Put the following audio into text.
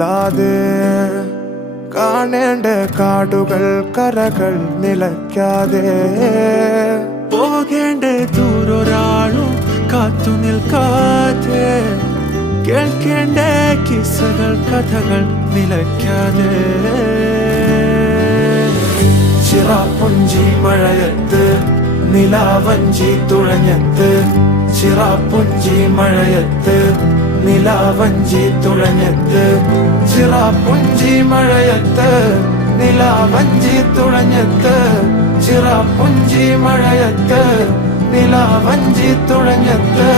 അല്ലാതെ കാണേണ്ട കാടുകൾ കരകൾ നിലയ്ക്കാതെ പോകേണ്ട ദൂരൊരാളും കാത്തു നിൽക്കാതെ കേൾക്കേണ്ട കിസ്സകൾ കഥകൾ നിലയ്ക്കാതെ ചിറാപ്പുഞ്ചി മഴയത്ത് നിലാവഞ്ചി തുഴഞ്ഞത്ത് ചിറാപ്പുഞ്ചി മഴയത്ത് നിലാവഞ്ചി തുഴഞ്ഞത്ത് ചിറാപ്പുഞ്ചി മഴയത്ത് നിലാവഞ്ചി തുഴഞ്ഞത്ത് ചിറാപ്പുഞ്ചി മഴയത്ത് നിലാവഞ്ചി തുഴഞ്ഞത്ത്